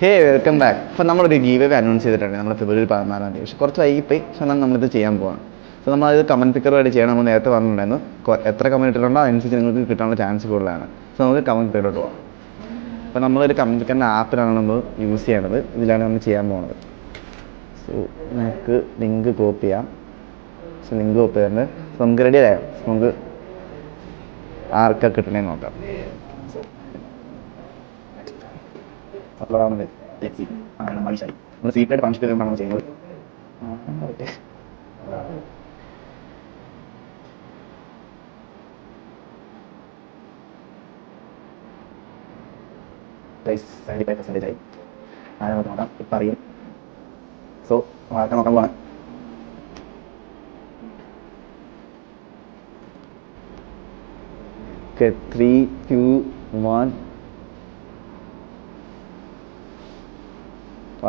ഹേ welcome back. ഇപ്പോൾ നമ്മളൊരു give away announce ചെയ്തിട്ടുണ്ട് നമ്മൾ ഫെബ്രുവരി 14 പക്ഷേ കുറച്ച് വൈകിപ്പോയി. പക്ഷേ എന്നാൽ നമ്മളിത് ചെയ്യാൻ പോവാണ്. സോ നമ്മളത് കമൻറ്റ് പിക്കറുമായിട്ട് ചെയ്യണം. നമ്മൾ നേരത്തെ പറഞ്ഞിട്ടുണ്ടായിരുന്നു എത്ര കമൻറ്റ് ഇട്ടിട്ടുണ്ടോ അതനുസരിച്ച് നിങ്ങൾക്ക് കിട്ടാനുള്ള ചാൻസ് കൂടുതലാണ്. സോ നമുക്ക് കമൻറ്റ് പിക്കറിലോട്ട് പോകാം. അപ്പോൾ നമ്മളൊരു കമൻറ്റ് പിക്കറിൻ്റെ ആപ്പിലാണ് നമ്മൾ യൂസ് ചെയ്യണത്. ഇതിലാണ് നമ്മൾ ചെയ്യാൻ പോകുന്നത്. സോ നമുക്ക് ലിങ്ക് കോപ്പി ചെയ്യാം. സോ ലിങ്ക് കോപ്പി ചെയ്തിട്ടുണ്ട്. സോ നമുക്ക് റെഡി ആയോ? നമുക്ക് ആർക്കൊക്കെ കിട്ടണേന്ന് നോക്കാം. നമ്മൾ സീറ്റായിട്ട് ഫംഗ്ഷൻ നമ്മൾ ചെയ്യുന്നത്. നോക്കാം ഇപ്പം അറിയും. സോ ആർക്കെ നോക്കാൻ പോകണം. ഓക്കെ 3, 2, 1.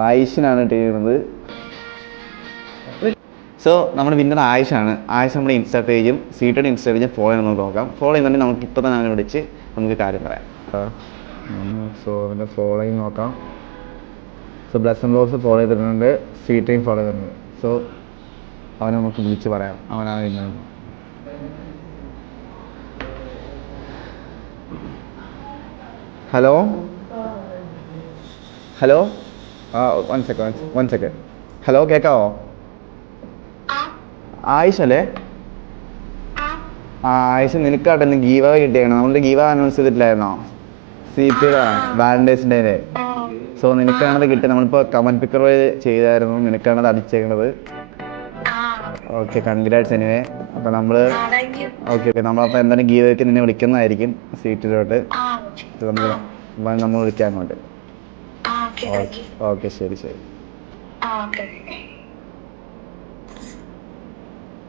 ആയിഷിനാണ് ചെയ്യുന്നത്. സോ നമ്മുടെ വിന്നർ ആയിഷാണ്. ആയിഷ നമ്മുടെ ഇൻസ്റ്റാ പേജും സീറ്റഡ് ഇൻസ്റ്റാ പേജും ഫോളോ ചെയ്യുന്നത് നോക്കാം. ഫോളോ ചെയ്യുന്നുണ്ടെങ്കിൽ നമുക്ക് ഇപ്പോൾ തന്നെ അവനെ വിളിച്ച് നമുക്ക് കാര്യം പറയാം. സോ അവൻ്റെ ഫോളോയിങ് നോക്കാം. So bless and box follow ചെയ്തിട്ടുണ്ട്, സീറ്റയും ഫോളോ ചെയ്തിട്ടുണ്ട്. സോ അവനെ നമുക്ക് വിളിച്ച് പറയാം അവനാണ് വിന്നത്. Hello hello one second. Hello കേൾക്കാവോ? ആയിഷ അല്ലേ? ആയിഷ നിനക്കാട്ടെ ഇന്ന് ഗീവ കിട്ടിയാണ്. നമ്മളൊരു ഗീവ അനൗൺസ് ചെയ്തിട്ടില്ലായിരുന്നോ CP-യുടെ വാലന്റൈൻസ് ഡേയിലെ? സോ നിനക്കാണത് കിട്ടി. നമ്മളിപ്പോൾ കമൻറ്റ് പിക്കർ വഴി ചെയ്തായിരുന്നു. നിനക്കാണത് അടിച്ചേക്കുന്നത്. Okay congrats anyway. അപ്പോൾ നമ്മൾ ഓക്കെ നമ്മളപ്പോൾ എന്തായാലും ഗീവയ്ക്ക് നിന്നെ വിളിക്കുന്നതായിരിക്കും സീറ്റിലോട്ട്. നമ്മൾ വിളിക്കാൻ അങ്ങോട്ട്. ഓക്കെ ശരി.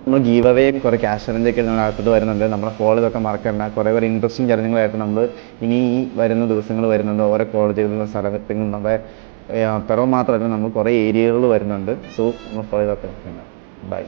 നമ്മൾ ഗീവ് അവേ കുറേ ക്യാഷ് ചലഞ്ചൊക്കെ നമ്മൾ അടുത്തോട്ട് വരുന്നുണ്ട്. നമ്മളെ ഫോളോ ഇതൊക്കെ മറക്കണ്ട. കുറേ ഇൻട്രസ്റ്റിംഗ് ചലഞ്ചുകളായിട്ട് നമ്മൾ ഇനി ഈ വരുന്ന ദിവസങ്ങൾ വരുന്നുണ്ട്. ഓരോ കോളേജുകളിലും സ്ഥലത്തിൽ നമ്മുടെ പിറവ് മാത്രമല്ല നമ്മൾ കുറേ ഏരിയകൾ വരുന്നുണ്ട്. സോ നമ്മൾ ഫോളോ ഇതൊക്കെ ബൈ.